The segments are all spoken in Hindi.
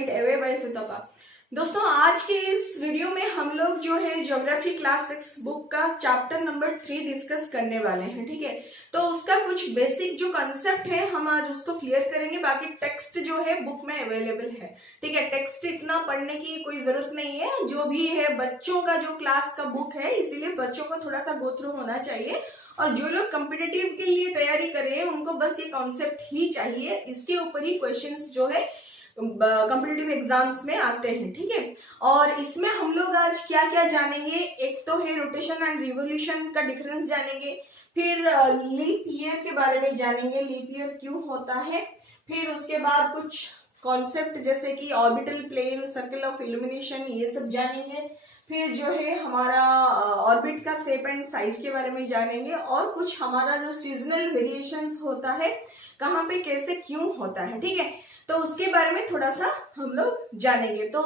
लाइट अवे बाय सुतपा। दोस्तों आज के इस वीडियो में हम लोग जो है ज्योग्राफी क्लास 6 बुक का चैप्टर नंबर 3 डिस्कस करने वाले हैं। ठीक है, तो उसका कुछ बेसिक जो कंसेप्ट है हम आज उसको क्लियर करेंगे। बाकी टेक्स्ट जो है बुक में अवेलेबल है। ठीक है, टेक्स्ट इतना पढ़ने की कोई जरूरत नहीं है। जो भी है बच्चों का जो क्लास का बुक है, इसीलिए बच्चों को थोड़ा सा गो थ्रू होना चाहिए। और जो लोग कॉम्पिटिटिव के लिए तैयारी कर रहे हैं उनको बस ये कॉन्सेप्ट ही चाहिए। इसके ऊपर ही क्वेश्चंस जो है कॉम्पिटिटिव एग्जाम्स में आते हैं। ठीक है, और इसमें हम लोग आज क्या क्या जानेंगे। एक तो है रोटेशन एंड रिवोल्यूशन का डिफरेंस जानेंगे, फिर लीप ईयर के बारे में जानेंगे, लीप ईयर क्यों होता है। फिर उसके बाद कुछ कॉन्सेप्ट जैसे कि orbital plane, circle of illumination, ये सब जानेंगे। फिर जो है हमारा ऑर्बिट का शेप एंड साइज के बारे में जानेंगे, और कुछ हमारा जो सीजनल वेरिएशंस होता है कहाँ पे कैसे क्यों होता है। ठीक है, तो उसके बारे में थोड़ा सा हम लोग जानेंगे। तो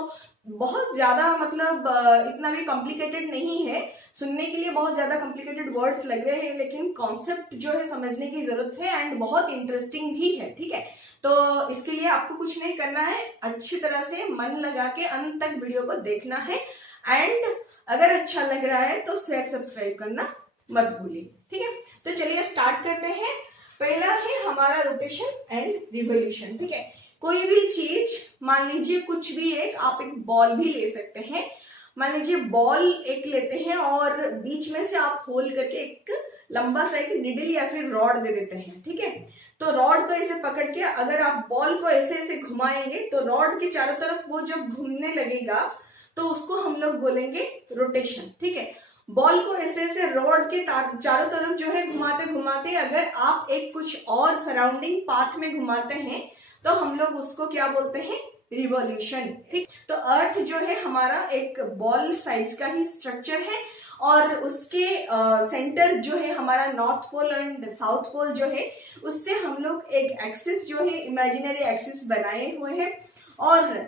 बहुत ज्यादा मतलब इतना भी कॉम्प्लिकेटेड नहीं है। सुनने के लिए बहुत ज्यादा कॉम्प्लिकेटेड वर्ड्स लग रहे हैं, लेकिन कॉन्सेप्ट जो है समझने की जरूरत है एंड बहुत इंटरेस्टिंग भी है। ठीक है, तो इसके लिए आपको कुछ नहीं करना है, अच्छी तरह से मन लगा के अंत तक वीडियो को देखना है। एंड अगर अच्छा लग रहा है तो शेयर सब्सक्राइब करना मत भूलिए। ठीक है, तो चलिए स्टार्ट करते हैं। पहला है हमारा रोटेशन एंड रिवोल्यूशन। ठीक है, कोई भी चीज मान लीजिए कुछ भी आप एक बॉल भी ले सकते हैं। मान लीजिए बॉल एक लेते हैं और बीच में से आप होल करके एक लंबा सा एक निडल या फिर रॉड दे देते हैं। ठीक है, तो रॉड को ऐसे पकड़ के अगर आप बॉल को ऐसे ऐसे घुमाएंगे तो रॉड के चारों तरफ वो जब घूमने लगेगा तो उसको हम लोग बोलेंगे रोटेशन। ठीक है, बॉल को ऐसे ऐसे रॉड के चारों तरफ जो है घुमाते घुमाते अगर आप एक कुछ और सराउंडिंग पाथ में घुमाते हैं तो हम लोग उसको क्या बोलते हैं, रिवॉल्यूशन। ठीक, तो अर्थ जो है हमारा एक बॉल साइज का ही स्ट्रक्चर है, और उसके सेंटर जो है हमारा north pole and south pole जो है, उससे हम लोग एक एक्सिस जो है इमेजिनरी एक्सिस बनाए हुए हैं। और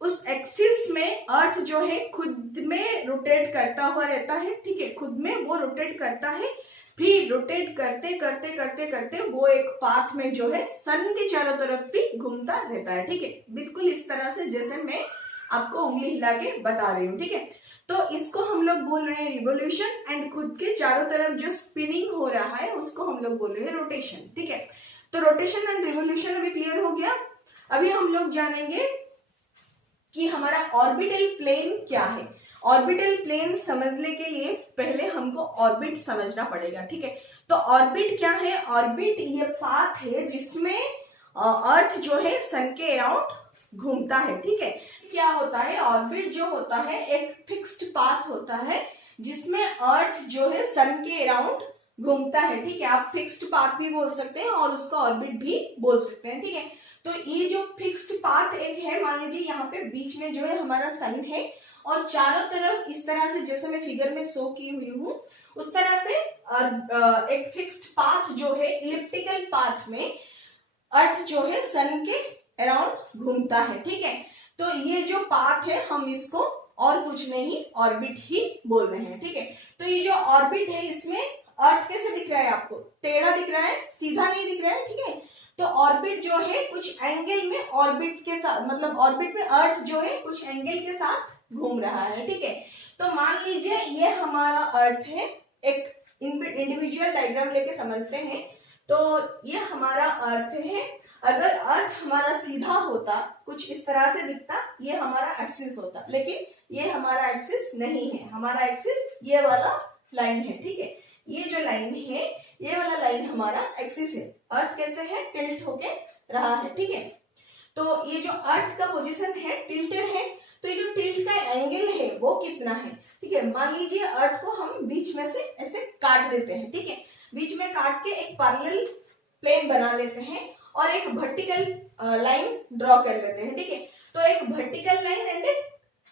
उस एक्सिस में अर्थ जो है खुद में रोटेट करता हुआ रहता है। ठीक है, खुद में वो रोटेट करता है, फिर रोटेट करते करते करते करते वो एक पाथ में जो है सन के चारों तरफ भी घूमता रहता है। ठीक है, बिल्कुल इस तरह से जैसे मैं आपको उंगली हिला के बता रही हूँ। ठीक है, तो इसको हम लोग बोल रहे हैं रिवोल्यूशन, एंड खुद के चारों तरफ जो स्पिनिंग हो रहा है उसको हम लोग बोल रहे हैं रोटेशन। ठीक है, तो रोटेशन एंड रिवोल्यूशन अभी क्लियर हो गया। अभी हम लोग जानेंगे कि हमारा ऑर्बिटल प्लेन क्या है। ऑर्बिटल प्लेन समझने के लिए पहले हमको ऑर्बिट समझना पड़ेगा। ठीक है, तो ऑर्बिट क्या है। ऑर्बिट ये पाथ है जिसमें अर्थ जो है सन के अराउंड घूमता है। ठीक है, क्या होता है, ऑर्बिट जो होता है एक फिक्स्ड पाथ होता है जिसमें अर्थ जो है सन के अराउंड घूमता है। ठीक है, आप फिक्स्ड पाथ भी बोल सकते हैं और उसको ऑर्बिट भी बोल सकते हैं। ठीक है, तो ये जो फिक्स्ड पाथ एक है, मान लीजिए यहाँ पे बीच में जो है हमारा सन है, और चारों तरफ इस तरह से जैसे मैं फिगर में शो की हुई हूँ उस तरह से एक फिक्स्ड पाथ जो है इलिप्टिकल पाथ में अर्थ जो है सन के अराउंड घूमता है। ठीक है, तो ये जो पाथ है हम इसको और कुछ नहीं ऑर्बिट ही बोल रहे हैं। ठीक है, तो ये जो ऑर्बिट है इसमें अर्थ कैसे दिख रहा है, आपको टेढ़ा दिख रहा है, सीधा नहीं दिख रहा है। ठीक है, तो ऑर्बिट जो है कुछ एंगल में ऑर्बिट के साथ, मतलब ऑर्बिट में अर्थ जो है कुछ एंगल के साथ घूम रहा है। ठीक है, तो मान लीजिए ये हमारा अर्थ है, एक इंडिविजुअल डायग्राम लेके समझते हैं। तो ये हमारा अर्थ है। अगर अर्थ हमारा सीधा होता, कुछ इस तरह से दिखता, ये हमारा एक्सिस होता, लेकिन ये हमारा एक्सिस नहीं है। हमारा एक्सिस ये वाला लाइन है। ठीक है, ये जो लाइन है ये वाला लाइन हमारा एक्सिस है। अर्थ कैसे है, टिल्ट होके रहा है। ठीक है, तो ये जो अर्थ का पोजीशन है टिल्टेड है, तो ये जो टिल्ट का एंगल है वो कितना है। ठीक है, मान लीजिए अर्थ को हम बीच में से ऐसे काट देते हैं। ठीक है, बीच में काट के एक पैरेलल प्लेन बना लेते हैं और एक वर्टिकल लाइन ड्रॉ कर लेते हैं। ठीक है, तो एक वर्टिकल लाइन एंड एक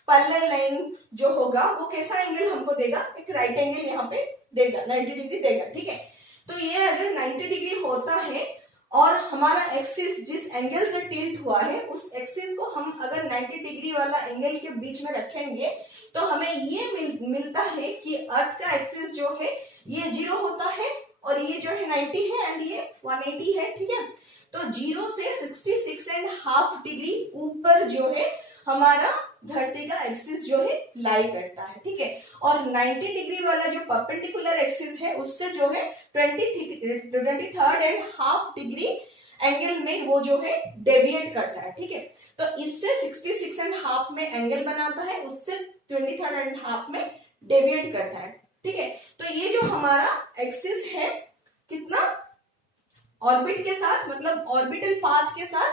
पैरेलल लाइन जो होगा वो कैसा एंगल हमको देगा, एक राइट एंगल यहाँ पे देगा, 90 डिग्री देगा। ठीक है, तो ये अगर 90 डिग्री होता है और हमारा एक्सिस जिस एंगल से टिल्ट हुआ है उस एक्सिस को हम अगर 90 डिग्री वाला एंगल के बीच में रखेंगे तो हमें ये मिलता है कि अर्थ का एक्सिस जो है ये 0 होता है और ये जो है 90 है एंड ये 180 है। ठीक है, तो 0 से 66.5 डिग्री ऊपर जो है हमारा धरती का एक्सिस जो है लाई करता है, ठीक है। और 90 डिग्री वाला जो परपेंडिकुलर एक्सिस है उससे जो है 23.5 डिग्री एंगल में वो जो है डेविएट करता है, ठीक है। तो इससे 66.5 में एंगल बनाता है, उससे 23.5 में डेविएट करता है, ठीक है। तो ये जो हमारा एक्सिस है कितना ऑर्बिट के साथ, मतलब ऑर्बिटल पाथ के साथ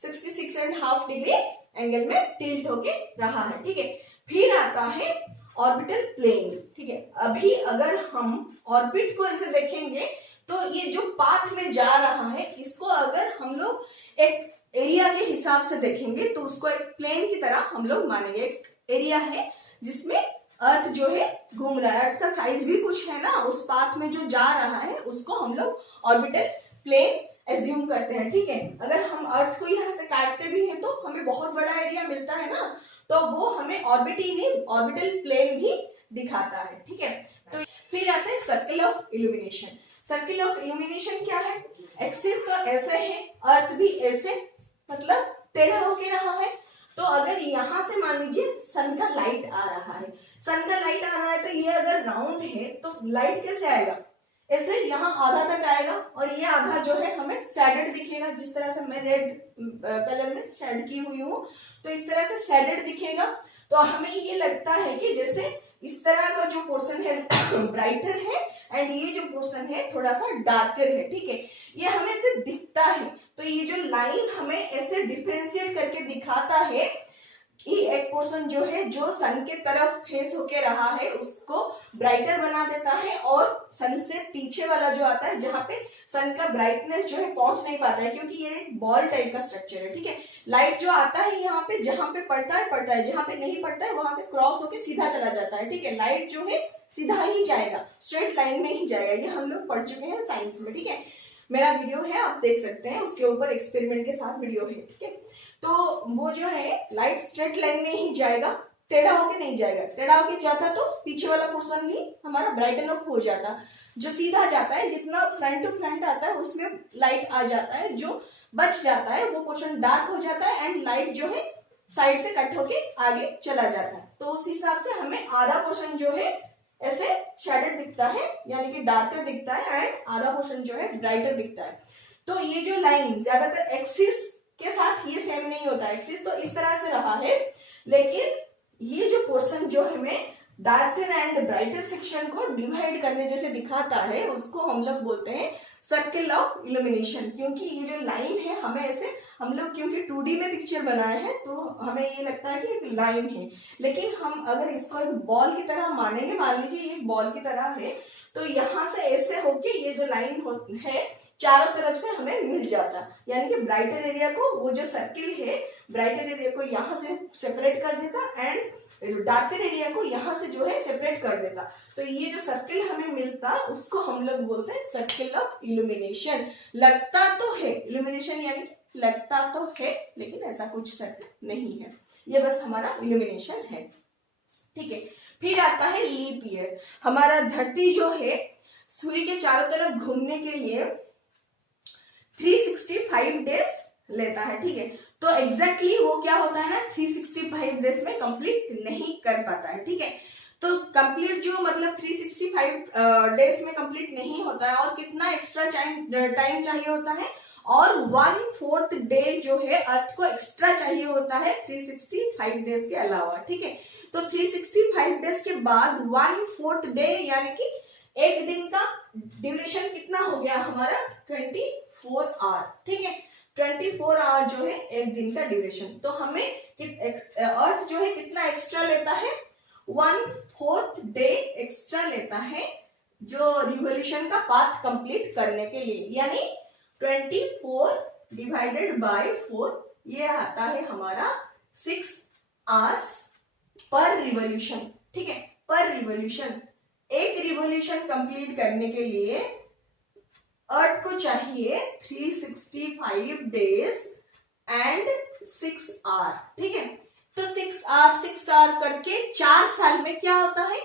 66.5 डिग्री एंगल में टिल्ट होके रहा है, ठीक है। फिर आता है ऑर्बिटल प्लेन, ठीक है। अभी अगर हम ऑर्बिट को ऐसे देखेंगे तो ये जो पाथ में जा रहा है इसको अगर हम लोग एक एरिया के हिसाब से देखेंगे तो उसको एक प्लेन की तरह हम लोग मानेंगे। एक एरिया है जिसमें अर्थ जो है घूम रहा है, अर्थ का साइज भी कुछ है ना, उस पाथ में जो जा रहा है उसको हम लोग ऑर्बिटल प्लेन एज्यूम करते हैं, ठीक है। अगर हम अर्थ को यहाँ से काटते भी हैं तो हमें बहुत बड़ा एरिया मिलता है ना, तो वो हमें ऑर्बिट ही नहीं ऑर्बिटल प्लेन भी दिखाता है, ठीक है। तो फिर आता है circle of illumination. Circle of illumination क्या है? एक्सिस तो ऐसे है, अर्थ भी ऐसे मतलब टेढ़ा होके रहा है। तो अगर यहाँ से मान लीजिए सन का लाइट आ रहा है, सन का लाइट आ रहा है तो ये अगर राउंड है तो लाइट कैसे आएगा? ऐसे यहाँ आधा तक आएगा और ये आधा जो है हमें शेडेड दिखेगा, जिस तरह से मैं रेड कलर में शेड की हुई हूँ तो इस तरह से शेडेड दिखेगा। तो हमें ये लगता है कि जैसे इस तरह का जो पोर्शन है ब्राइटर है एंड ये जो पोर्शन है थोड़ा सा डार्कर है, ठीक है। ये हमें ऐसे दिखता है। तो ये जो लाइन हमें ऐसे डिफरेंशिएट करके दिखाता है कि एक पोर्शन जो है जो सन के तरफ फेस होके रहा है उसको ब्राइटर बना देता है, और सन से पीछे वाला जो आता है जहां पे सन का ब्राइटनेस जो है पहुंच नहीं पाता है, क्योंकि ये एक बॉल टाइप का स्ट्रक्चर है, ठीक है। लाइट जो आता है यहाँ पे जहां पे पड़ता है, जहां पे नहीं पड़ता है वहां से क्रॉस होके सीधा चला जाता है, ठीक है। लाइट जो है सीधा ही जाएगा, स्ट्रेट लाइन में ही जाएगा। ये हम लोग पढ़ चुके हैं साइंस में, ठीक है। मेरा वीडियो है, आप देख सकते हैं, उसके ऊपर एक्सपेरिमेंट के साथ वीडियो है, ठीक है। तो वो जो है लाइट स्ट्रेट लाइन में ही जाएगा, टेढ़ा होके नहीं जाएगा। टेढ़ा होके जाता तो पीछे वाला पोर्शन भी हमारा ब्राइटन अप हो जाता। जो सीधा जाता है, जितना फ्रंट टू फ्रंट आता है उसमें लाइट आ जाता है, जो बच जाता है वो पोर्शन डार्क हो जाता है एंड लाइट जो है साइड से कट होके आगे चला जाता है। तो उस हिसाब से हमें आधा पोर्शन जो है ऐसे शेडेड दिखता है, यानी कि डार्कर दिखता है, एंड आधा पोर्शन जो है ब्राइटर दिखता है। तो ये जो लाइन ज्यादातर एक्सिस के साथ ये सेम नहीं होता। एक्सिस तो इस तरह से रहा है, लेकिन ये जो पोर्शन जो हमें डार्कर एंड ब्राइटर सेक्शन को डिवाइड करने जैसे दिखाता है उसको हम लोग बोलते हैं सर्कल ऑफ इल्यूमिनेशन। क्योंकि ये जो लाइन है हमें ऐसे, हम लोग क्योंकि 2D में पिक्चर बनाए हैं तो हमें ये लगता है कि एक लाइन है, लेकिन हम अगर इसको एक बॉल की तरह मानेंगे, मान लीजिए ये एक बॉल की तरह है, तो यहाँ से ऐसे होके ये जो लाइन है चारों तरफ से हमें मिल जाता, यानी कि ब्राइटर एरिया को, वो जो सर्किल है ब्राइटर एरिया को यहाँ से सेपरेट कर देता एंड डार्कर एरिया को यहाँ से जो है सेपरेट कर देता। तो ये जो सर्किल हमें मिलता उसको हम लोग बोलते हैं सर्किल ऑफ इल्यूमिनेशन। लगता तो है इल्यूमिनेशन, यानी लगता तो है लेकिन ऐसा कुछ सर्किल नहीं है, ये बस हमारा इल्यूमिनेशन है, ठीक है। फिर आता है लीप ईयर। हमारा धरती जो है सूर्य के चारों तरफ घूमने के लिए 365 डेज लेता है, ठीक है। तो एग्जैक्टली वो क्या होता है ना, 365 डेज में कंप्लीट नहीं कर पाता है, ठीक है। तो कंप्लीट जो मतलब 365 डेज में कंप्लीट नहीं होता है, और कितना एक्स्ट्रा टाइम चाहिए होता है, और 1/4 डे जो है अर्थ को एक्स्ट्रा चाहिए होता है 365 डेज के अलावा, ठीक है। तो 365 डेज के बाद 1/4 डे यानी कि एक दिन का ड्यूरेशन कितना हो गया हमारा 24 आवर, ठीक है। 24 आवर जो है एक दिन का ड्यूरेशन। तो हमें अर्थ जो है कितना एक्स्ट्रा लेता है, 1/4 डे एक्स्ट्रा लेता है जो रिवोल्यूशन का पाथ कंप्लीट करने के लिए, यानी 24 डिवाइडेड बाय 4, ये आता है हमारा 6 आवर्स पर रिवोल्यूशन, ठीक है। पर रिवोल्यूशन, एक रिवोल्यूशन कंप्लीट करने के लिए अर्थ को चाहिए 365 डेज एंड 6 आवर, ठीक है। तो 6 आवर करके 4 साल में क्या होता है,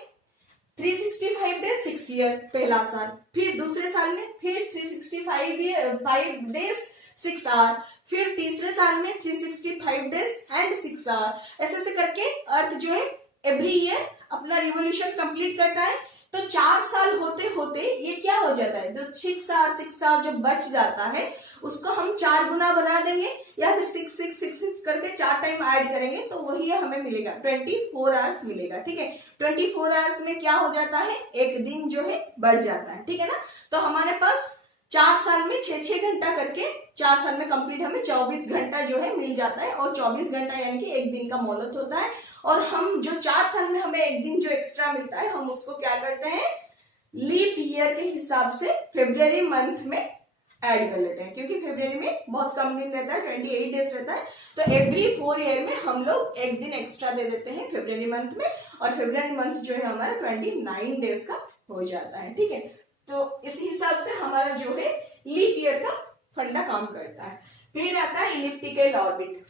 365 डेज 6 ईयर पहला साल, फिर दूसरे साल में फिर 365 डेज 6 आवर, फिर तीसरे साल में 365 डेज एंड 6 आवर, ऐसे ऐसे करके अर्थ जो है एवरी ईयर अपना रिवोल्यूशन कंप्लीट करता है। तो 4 साल होते होते ये क्या हो जाता है, जो 6 आवर जो बच जाता है उसको हम 4 गुना बना देंगे या फिर 6 करके 4 टाइम ऐड करेंगे तो वही हमें मिलेगा 24 आवर्स मिलेगा। ठीक है, 24 आवर्स में क्या हो जाता है, एक दिन जो है बढ़ जाता है। ठीक है ना, तो हमारे पास 4 साल में 6 घंटा करके 4 साल में कंप्लीट हमें 24 घंटा जो है मिल जाता है, और 24 घंटा यानी कि एक दिन का मोहलत होता है। और हम जो 4 साल में हमें एक दिन जो एक्स्ट्रा मिलता है हम उसको क्या करते हैं, लीप ईयर के हिसाब से फेब्रुअरी मंथ में ऐड कर लेते हैं, क्योंकि फेब्रुअरी में बहुत कम दिन रहता है, 28 डेज रहता है। तो एवरी 4 ईयर में हम लोग एक दिन एक्स्ट्रा दे देते हैं फेब्रुअरी मंथ में, और फेब्रुअरी मंथ जो है हमारा 29 डेज का हो जाता है। ठीक है, तो इस हिसाब से हमारा जो है लीप ईयर का फंडा काम करता है। फिर आता है इलिप्टिकल ऑर्बिट।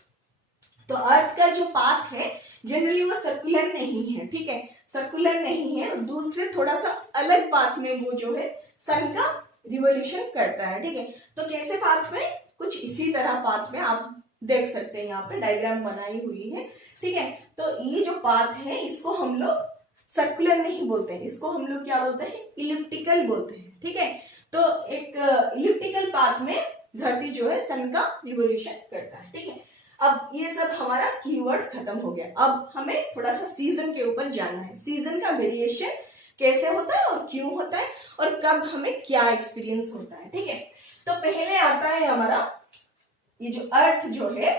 तो अर्थ का जो पाथ है जनरली वो सर्कुलर नहीं है। ठीक है, सर्कुलर नहीं है, दूसरे थोड़ा सा अलग पाथ में वो जो है सन का रिवोल्यूशन करता है। ठीक है, तो कैसे पाथ में, कुछ इसी तरह पाथ में आप देख सकते हैं, यहाँ पे डायग्राम बनाई हुई है। ठीक है, तो ये जो पाथ है इसको हम लोग सर्कुलर नहीं बोलते हैं, इसको हम लोग क्या बोलते हैं, इलिप्टिकल बोलते हैं। ठीक है, तो एक इलिप्टिकल पाथ में धरती जो है सन का रिवोल्यूशन करता है। ठीक है, अब ये सब हमारा कीवर्ड्स खत्म हो गया। अब हमें थोड़ा सा सीजन के ऊपर जानना है, सीजन का वेरिएशन कैसे होता है और क्यों होता है और कब हमें क्या एक्सपीरियंस होता है। ठीक है, तो पहले आता है हमारा ये जो अर्थ जो है,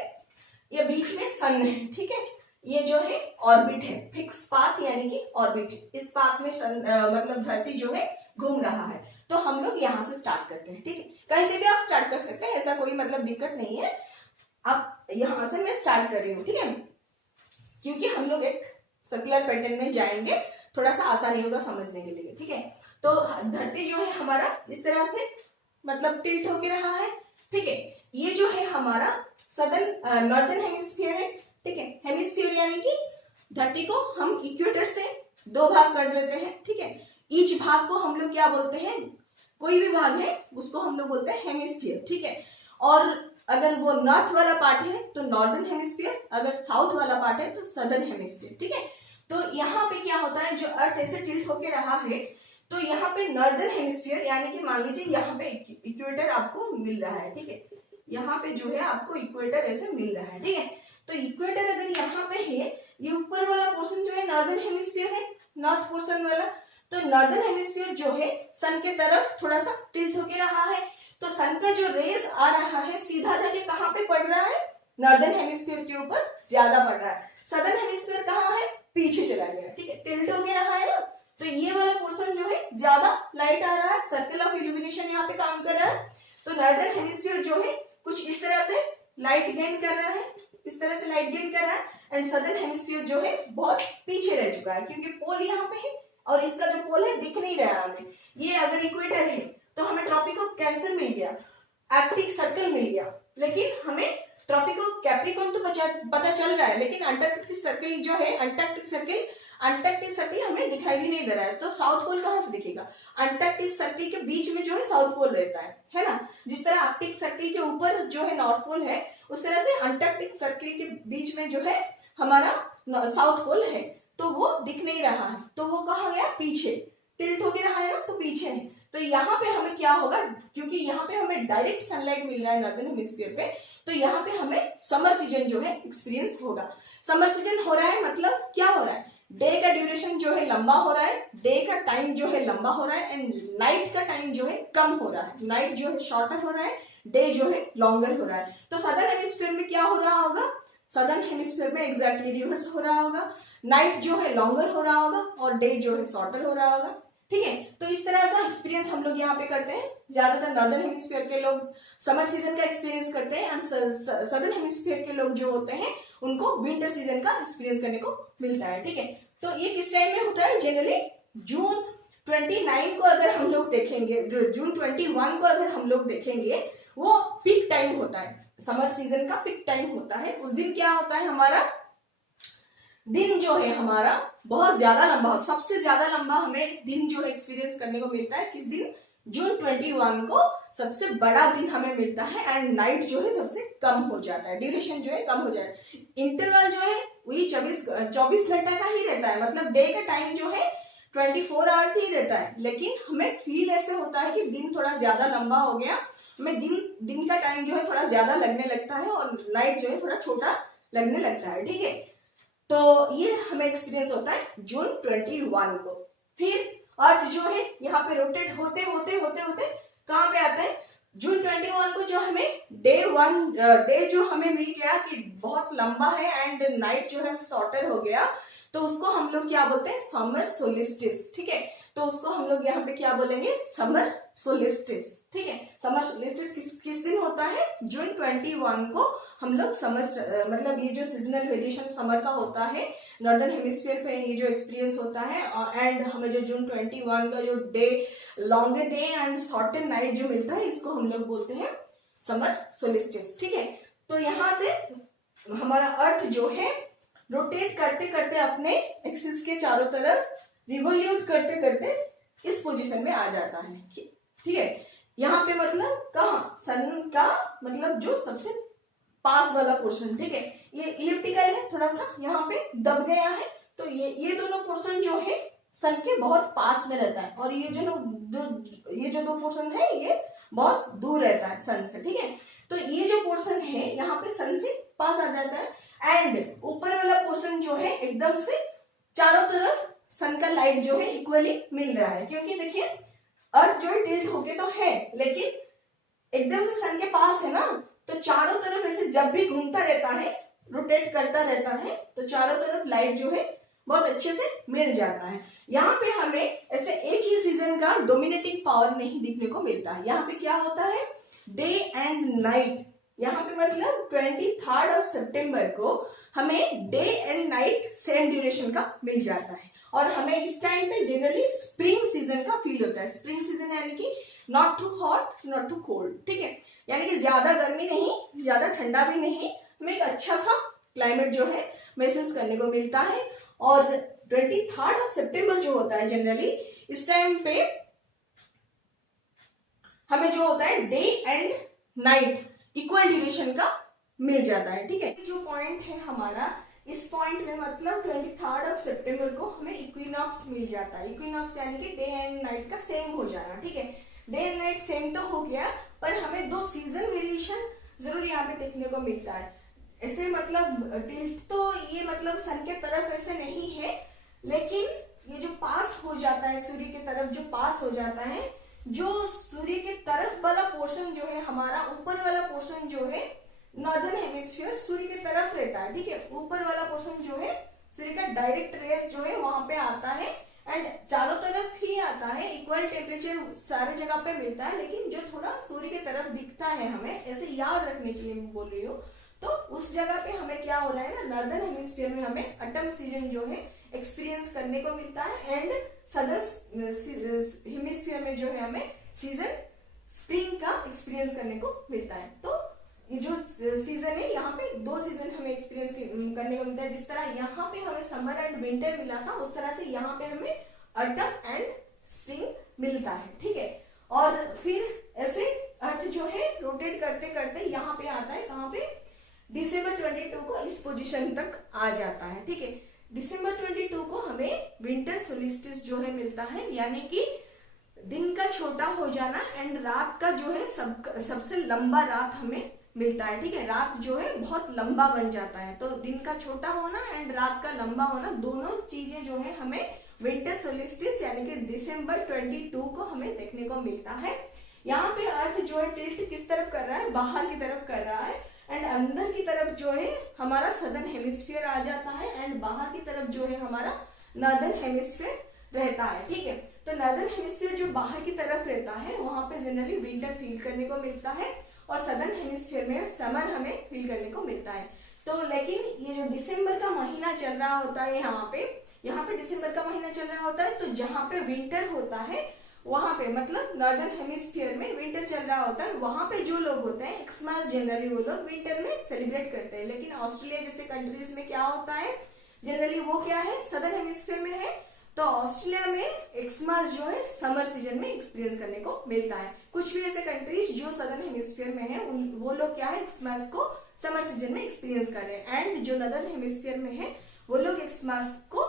ये बीच में सन है। ठीक है, ये जो है ऑर्बिट है, फिक्स पाथ यानी कि ऑर्बिट है। इस पाथ में मतलब धरती जो है घूम रहा है। तो हम लोग यहाँ से स्टार्ट करते हैं। ठीक है, कहीं से भी आप स्टार्ट कर सकते हैं, ऐसा कोई मतलब दिक्कत नहीं है। अब यहां से मैं स्टार्ट कर रही हूँ। ठीक है, क्योंकि हम लोग एक सर्कुलर पैटर्न में जाएंगे, थोड़ा सा आसानी होगा समझने के लिए। ठीक है, तो धरती जो है हमारा इस तरह से मतलब टिल्ट होके रहा है। ठीक है, ये जो है हमारा सदर्न नॉर्दर्न हेमिस्फीयर है। ठीक है, हेमिस्फीयर यानी कि धरती को हम इक्वेटर से 2 भाग कर देते हैं। ठीक है, ईच भाग को हम लोग क्या बोलते हैं, कोई भी भाग है उसको हम लोग बोलते हैं हेमिस्फीयर। ठीक है, और अगर वो नॉर्थ वाला पार्ट है तो नॉर्दर्न हेमिस्फीयर, अगर साउथ वाला पार्ट है तो सदर्न हेमिस्फीयर। ठीक है, तो यहाँ पे क्या होता है, जो अर्थ ऐसे टिल्ट होके रहा है तो यहाँ पे नॉर्दर्न हेमिस्फीयर यानी कि मान लीजिए यहाँ पे इक्वेटर आपको मिल रहा है। ठीक है, यहाँ पे जो है आपको इक्वेटर ऐसे मिल रहा है। ठीक है, तो इक्वेटर अगर यहाँ पे है, ये ऊपर वाला पोर्शन जो है नॉर्दर्न हेमिस्फीयर है, नॉर्थ पोर्शन वाला। तो नॉर्दर्न हेमिस्फीयर जो है सन के तरफ थोड़ा सा टिल्ट होके रहा है, तो सन का जो रेस आ रहा है सीधा जाके कहाँ पे पड़ रहा है, नॉर्दर्न हेमिस्फीयर के ऊपर ज्यादा पड़ रहा है। सदर्न हेमिस्फीयर कहाँ है, पीछे चला गया। ठीक है, टिल्ट हो रहा है ना, तो ये वाला पोर्शन जो है ज्यादा लाइट आ रहा है, सर्कल ऑफ इल्यूमिनेशन यहाँ पे काम कर रहा है। तो नॉर्दर्न हेमिस्फीयर जो है कुछ इस तरह से लाइट गेन कर रहा है, इस तरह से लाइट गेन कर रहा है, एंड सदर्न हेमिस्फीयर जो है बहुत पीछे रह चुका है, क्योंकि पोल यहाँ पे है और इसका जो पोल है दिख नहीं रहा हमें। ये अगर इक्वेटर है तो हमें ट्रॉपिको कैंसर मिल गया, आर्कटिक सर्कल मिल गया, लेकिन हमें ट्रॉपिको कैप्रिकॉर्न तो पता चल रहा है, लेकिन अंटार्कटिक सर्कल जो है, अंटार्कटिक सर्कल हमें दिखाई भी नहीं दे रहा है। तो साउथ पोल कहाँ से दिखेगा, अंटार्कटिक सर्कल के बीच में जो है साउथ पोल रहता है ना। जिस तरह आर्कटिक सर्कल के ऊपर जो है नॉर्थ पोल है, उस तरह से अंटार्कटिक सर्कल के बीच में जो है हमारा साउथ पोल है, तो वो दिख नहीं रहा है, तो वो कहाँ गया, पीछे टिल्ट होके रहा है ना, तो पीछे है। तो यहाँ पे हमें क्या होगा, क्योंकि यहाँ पे हमें डायरेक्ट सनलाइट मिल रहा है नॉर्दर्न हेमिस्फीयर पे, तो यहाँ पे हमें समर सीजन जो है एक्सपीरियंस होगा। समर सीजन हो रहा है मतलब क्या हो रहा है, डे का ड्यूरेशन जो है लंबा हो रहा है, डे का टाइम जो है लंबा हो रहा है, एंड नाइट का टाइम जो है कम हो रहा है, नाइट जो है शॉर्टर हो रहा है, डे जो है लॉन्गर हो रहा है। तो सदर्न हेमिस्फीयर में क्या हो रहा होगा, सदर्न हेमिस्फीयर में एग्जैक्टली रिवर्स हो रहा होगा, नाइट जो है लॉन्गर हो रहा होगा और डे जो है शॉर्टर हो रहा होगा। ठीक है, तो इस तरह का एक्सपीरियंस हम लोग यहाँ पे करते हैं। ज्यादातर नॉर्दर्न हेमिस्फीयर के लोग समर सीजन का एक्सपीरियंस करते हैं, एंड सदर्न हेमिस्फीयर के लोग जो होते हैं उनको विंटर सीजन का एक्सपीरियंस करने को मिलता है। ठीक है, तो ये किस टाइम में होता है, जनरली जून 29 को अगर हम लोग देखेंगे, जून 21 को अगर हम लोग देखेंगे, वो पीक टाइम होता है, समर सीजन का पीक टाइम होता है। उस दिन क्या होता है, हमारा दिन जो है हमारा बहुत ज्यादा लंबा, सबसे ज्यादा लंबा हमें दिन जो है एक्सपीरियंस करने को मिलता है किस दिन, जून 21 को, सबसे बड़ा दिन हमें मिलता है एंड नाइट जो है सबसे कम हो जाता है, ड्यूरेशन जो है कम हो जाता है। इंटरवल जो है वही 24 घंटा का ही रहता है, मतलब डे का टाइम जो है 24 आवर्स ही रहता है, लेकिन हमें फील ऐसे होता है कि दिन थोड़ा ज्यादा लंबा हो गया, हमें दिन का टाइम जो है थोड़ा ज्यादा लगने लगता है और नाइट जो है थोड़ा छोटा लगने लगता है, ठीक है। तो ये हमें एक्सपीरियंस होता है जून 21 को। फिर अर्थ जो है यहाँ पे रोटेट होते होते होते होते कहाँ पे आता है, जून 21 को जो हमें डे जो हमें मिल गया कि बहुत लंबा है एंड नाइट जो है शॉर्टर हो गया, तो उसको हम लोग क्या बोलते हैं, समर सोलिस्टिस, ठीक है। तो उसको हम लोग यहाँ पे क्या बोलेंगे, समर सोलिस्टिस, ठीक है। समर सोलिस्टिस किस दिन होता है, जून 21 को हम लोग समर, मतलब ये जो सीजनल वेरिएशन समर का होता है नॉर्दर्न हेमिस्फीयर पे, ये जो एक्सपीरियंस होता है एंड हमें जो जून 21 का जो day longer day and shorter night जो मिलता है, इसको हम लोग बोलते हैं समर सोलिस्टिस, ठीक है। तो यहाँ से हमारा अर्थ जो है रोटेट करते करते अपने एक्सिस के चारों तरफ रिवोल्यूट करते करते इस पोजीशन में आ जाता है, ठीक है। यहाँ पे मतलब कहाँ, सन का मतलब जो सबसे पास वाला पोर्शन, ठीक है। ये इलिप्टिकल है, थोड़ा सा यहाँ पे दब गया है, तो ये दोनों पोर्शन जो है सन के बहुत पास में रहता है और ये जो दो पोर्शन है ये बहुत दूर रहता है सन से, ठीक है। तो ये जो पोर्शन है यहाँ पे सन से पास आ जाता है एंड ऊपर वाला पोर्शन जो है एकदम से चारों तरफ सन का लाइट जो है इक्वली मिल रहा है, क्योंकि देखिए अर्थ जो है टिल्ट होके तो है लेकिन एकदम से सन के पास है ना, तो चारों तरफ ऐसे जब भी घूमता रहता है, रोटेट करता रहता है, तो चारों तरफ लाइट जो है बहुत अच्छे से मिल जाता है। यहाँ पे हमें ऐसे एक ही सीजन का डोमिनेटिंग पावर नहीं दिखने को मिलता है। यहाँ पे क्या होता है, डे एंड नाइट, यहाँ पे मतलब 23 सितंबर को हमें day and night same duration का मिल जाता है और हमें इस टाइम पे जनरली स्प्रिंग सीजन का फील होता है। स्प्रिंग सीजन यानी कि not too hot not too cold, ठीक है, यानी कि ज्यादा गर्मी नहीं ज्यादा ठंडा भी नहीं, हमें एक अच्छा सा क्लाइमेट जो है महसूस करने को मिलता है। और 23 सितंबर जो होता है जनरली इस टाइम पे हमें जो होता है day and night equal duration का मिल जाता है, ठीक है। जो पॉइंट है हमारा, इस पॉइंट में मतलब 23 सितंबर को हमें इक्विनॉक्स मिल जाता है। इक्विनॉक्स यानी कि डे एंड नाइट का सेम हो जाना, ठीक है। डे एंड नाइट सेम तो हो गया पर हमें दो सीजन वेरिएशन जरूर यहाँ पे देखने को मिलता है। ऐसे मतलब टिल्ट तो ये मतलब सन के तरफ ऐसे नहीं है, लेकिन ये जो पास हो जाता है सूर्य के तरफ, जो पास हो जाता है, जो सूर्य के तरफ वाला पोर्शन जो है हमारा, ऊपर वाला पोर्शन जो है नॉर्दर्न हेमिस्फीयर सूर्य के तरफ रहता है, ठीक है। ऊपर वाला पोर्शन जो है सूर्य का डायरेक्ट रेस जो है वहां पे आता है एंड चारों तरफ ही आता है, इक्वल टेम्परेचर सारे जगह पे मिलता है, लेकिन जो थोड़ा सूर्य के तरफ दिखता है, हमें ऐसे याद रखने के लिए मैं बोल रही हूँ, तो उस जगह पे हमें क्या हो रहा है ना, नॉर्दर्न हेमिस्फीयर में हमें ऑटम सीजन जो है एक्सपीरियंस करने को मिलता है एंड सदर्न हेमिस्फीयर में जो है हमें सीजन स्प्रिंग का एक्सपीरियंस करने को मिलता है। तो ये जो सीजन है यहाँ पे दो सीजन हमें एक्सपीरियंस करने को मिलता है। जिस तरह यहाँ पे हमें समर एंड विंटर मिला था, उस तरह से यहाँ पे हमें ऑटम एंड स्प्रिंग मिलता है, ठीक है। और फिर ऐसे अर्थ जो है रोटेट करते करते यहाँ पे आता है, कहाँ पे, दिसंबर 22 को इस पोजीशन तक आ जाता है, ठीक है। दिसंबर 22 को हमें विंटर सोलिस्टिस जो है मिलता है, यानी कि दिन का छोटा हो जाना एंड रात का जो है सबसे लंबा रात हमें मिलता है, ठीक है। रात जो है बहुत लंबा बन जाता है, तो दिन का छोटा होना एंड रात का लंबा होना, दोनों चीजें जो है हमें विंटर सोलिस्टिस यानी कि दिसंबर 22 को हमें देखने को मिलता है। यहाँ पे अर्थ जो है टिल्ट किस तरफ कर रहा है, बाहर की तरफ कर रहा है एंड अंदर की तरफ जो है हमारा सदर्न हेमिस्फीयर आ जाता है एंड बाहर की तरफ जो है हमारा नॉर्दर्न हेमिस्फीयर रहता है, ठीक है। तो नॉर्दर्न हेमिस्फीयर जो बाहर की तरफ रहता है वहां पे जनरली विंटर फील करने को मिलता है और सदर्न हेमिस्फीयर में समर हमें फील करने को मिलता है। तो लेकिन ये जो दिसंबर का महीना चल रहा होता है यहाँ पे दिसंबर का महीना चल रहा होता है, तो जहाँ पे विंटर होता है वहां पे मतलब नॉर्दर्न हेमिस्फीयर में विंटर चल रहा होता है, वहां पे जो लोग होते हैं एक्समास जनरली वो लोग विंटर में सेलिब्रेट करते हैं। लेकिन ऑस्ट्रेलिया जैसे कंट्रीज में क्या होता है, जनरली वो क्या है, सदर्न हेमिस्फीयर में है, तो ऑस्ट्रेलिया में एक्समास जो है समर सीजन में एक्सपीरियंस करने को मिलता है। कुछ भी ऐसे कंट्रीज जो सदर्न हेमिस्फीयर में है वो लोग क्या है एक्समास को समर सीजन में एक्सपीरियंस कर रहे हैं, एंड जो नदर्न हेमिस्फीयर में है वो लोग एक्समास को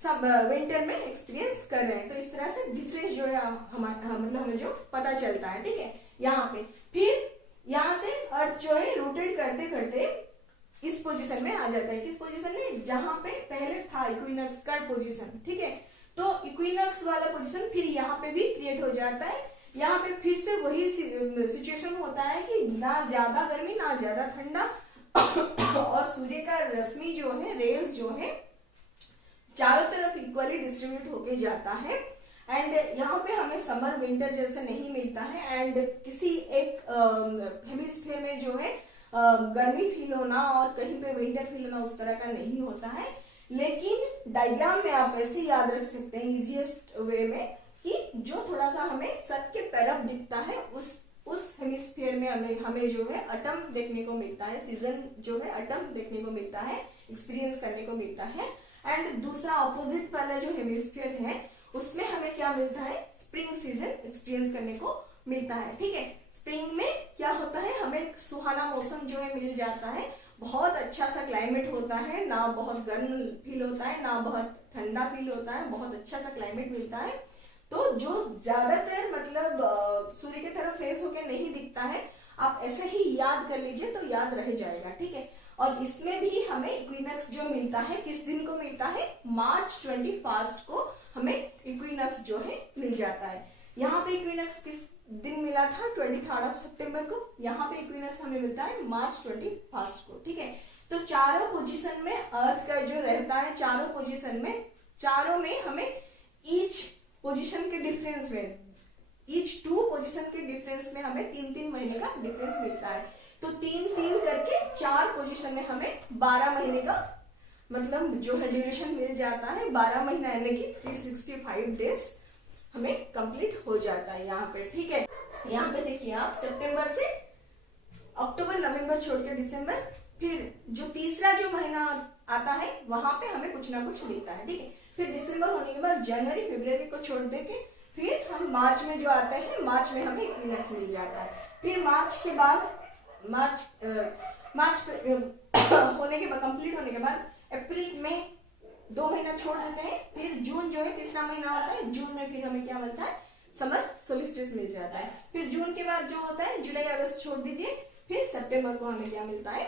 सब विंटर में एक्सपीरियंस कर रहे हैं। तो इस तरह से डिफरेंस जो है मतलब हमें जो पता चलता है, ठीक है। यहाँ पे फिर यहाँ से अर्थ जो है रोटेट करते करते इस पोजीशन में आ जाता है। किस पोजीशन में? जहां पे पहले था इक्विनॉक्स का पोजीशन, ठीक है। तो इक्विनॉक्स वाला पोजीशन फिर यहाँ पे भी क्रिएट हो जाता है। यहाँ पे फिर से वही सिचुएशन होता है कि ना ज्यादा गर्मी ना ज्यादा ठंडा और सूर्य का रश्मि जो है, रेज जो है, चारों तरफ इक्वली डिस्ट्रीब्यूट होके जाता है। एंड यहाँ पे हमें समर विंटर जैसे नहीं मिलता है, एंड किसी एक हेमिस्फीयर में जो है गर्मी फील होना और कहीं पे विंटर फील होना उस तरह का नहीं होता है। लेकिन डायग्राम में आप ऐसे याद रख सकते हैं इजीएस्ट वे में कि जो थोड़ा सा हमें सत के तरफ दिखता है उस हेमिस्फीयर में हमें जो है ऑटम देखने को मिलता है, सीजन जो है ऑटम देखने को मिलता है, एक्सपीरियंस करने को मिलता है। एंड दूसरा ऑपोजिट वाला जो हेमिस्फीयर है उसमें हमें क्या मिलता है? स्प्रिंग सीजन एक्सपीरियंस करने को मिलता है, ठीक है। स्प्रिंग में क्या होता है? हमें सुहाना मौसम जो है मिल जाता है, बहुत अच्छा सा क्लाइमेट होता है, ना बहुत गर्म फील होता है ना बहुत ठंडा फील होता है, बहुत अच्छा सा क्लाइमेट मिलता है। तो जो ज्यादातर मतलब सूर्य की तरफ फेस होके नहीं दिखता है, आप ऐसे ही याद कर लीजिए तो याद रह जाएगा, ठीक है। और इसमें भी हमें इक्विनॉक्स जो मिलता है किस दिन को मिलता है? मार्च 21 को हमें इक्विनॉक्स जो है मिल जाता है। यहाँ पे इक्विनॉक्स किस दिन मिला था? 23 सितंबर को। यहाँ पे इक्विनॉक्स हमें मिलता है मार्च 21 को, ठीक है। तो चारों पोजीशन में अर्थ का जो रहता है, चारों पोजीशन में, चारों में हमें ईच पोजीशन के डिफरेंस में, ईच 2 पोजीशन के डिफरेंस में हमें 3-3 महीने का डिफरेंस मिलता है। तो 3-3 करके 4 पोजीशन में हमें 12 महीने का मतलब जो है ड्यूरेशन मिल जाता है। 12 महीना यानी कि 365 डेज हमें कंप्लीट हो जाता है यहाँ पे, ठीक है। यहाँ पे देखिए आप सितंबर से अक्टूबर, नवंबर छोड़ के दिसंबर, फिर जो तीसरा जो महीना आता है वहां पे हमें कुछ ना कुछ मिलता है, ठीक है। फिर दिसंबर होने के बाद जनवरी फरवरी को छोड़ दे के फिर हम मार्च में जो आते हैं, मार्च में हमें इक्विनॉक्स मिल जाता है। फिर मार्च के बाद मार्च होने के बाद कंप्लीट होने के बाद अप्रैल में 2 महीना छोड़ देते हैं। फिर जून जो है तीसरा महीना होता है, जून में फिर हमें क्या मिलता है? समर सोलिस्टिस मिल जाता है। फिर जून के बाद जो होता है जुलाई अगस्त छोड़ दीजिए, फिर सितंबर को हमें क्या मिलता है?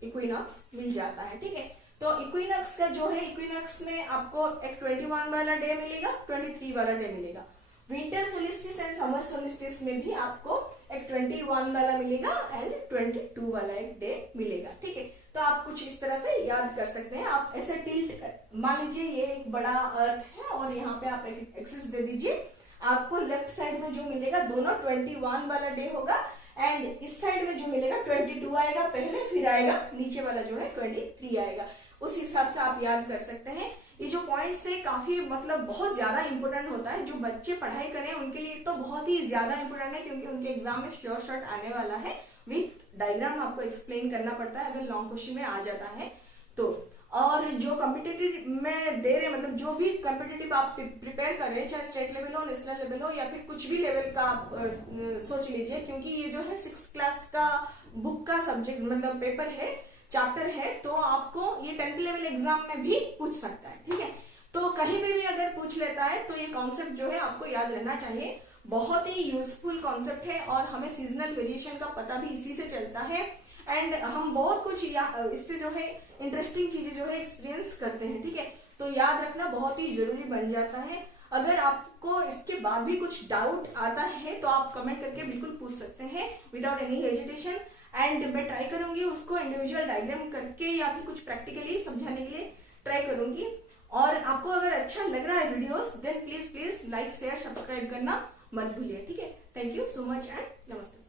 इक्विनॉक्स मिल जाता है, ठीक है। तो इक्विनॉक्स का जो है, इक्विनॉक्स में आपको एक 21 वाला डे मिलेगा, 23 वाला डे मिलेगा। Winter solstice and summer solstice में भी आपको एक 21 वाला मिलेगा एंड 22 वाला एक डे मिलेगा, ठीक है। तो आप कुछ इस तरह से याद कर सकते हैं। आप ऐसे टिल्ट, मान लीजिए ये एक बड़ा अर्थ है और यहाँ पे आप एक एक्सिस दे दीजिए, आपको लेफ्ट साइड में जो मिलेगा दोनों 21 वाला डे होगा, एंड इस साइड में जो मिलेगा 22 आएगा पहले, फिर आएगा नीचे वाला जो है 23 आएगा। उस हिसाब से आप याद कर सकते हैं। ये जो पॉइंट्स है काफी मतलब बहुत ज्यादा इंपोर्टेंट होता है। जो बच्चे पढ़ाई करें उनके लिए तो बहुत ही ज्यादा इंपोर्टेंट है, क्योंकि उनके एग्जाम में श्योर शॉट आने वाला है। विथ डायग्राम आपको एक्सप्लेन करना पड़ता है अगर लॉन्ग क्वेश्चन में आ जाता है तो। और जो कॉम्पिटिटिव में दे रहे मतलब जो भी कॉम्पिटिटिव आप प्रिपेयर कर रहे हैं, चाहे स्टेट लेवल हो, नेशनल लेवल हो या फिर कुछ भी लेवल का आप सोच लीजिए, क्योंकि ये जो है 6th क्लास का बुक का सब्जेक्ट मतलब पेपर है, चैप्टर है, तो आपको ये 10th लेवल एग्जाम में भी पूछ सकता है, ठीक है। तो कहीं भी अगर पूछ लेता है तो ये कॉन्सेप्ट जो है आपको याद रहना चाहिए। बहुत ही यूजफुल कॉन्सेप्ट है और हमें सीजनल वेरिएशन का पता भी इसी से चलता है, एंड हम बहुत कुछ इससे जो है इंटरेस्टिंग चीजें जो है एक्सपीरियंस करते हैं, ठीक है। तो याद रखना बहुत ही जरूरी बन जाता है। अगर आपको इसके बाद भी कुछ डाउट आता है तो आप कमेंट करके बिल्कुल पूछ सकते हैं विदाउट एनी हेजिटेशन, एंड मैं ट्राई करूंगी उसको इंडिविजुअल डायग्राम करके या फिर कुछ प्रैक्टिकली समझाने के लिए ट्राई करूंगी। और आपको अगर अच्छा लग रहा है videos then please like share subscribe करना मत भूलिए, ठीक है। Thank you so much and नमस्ते।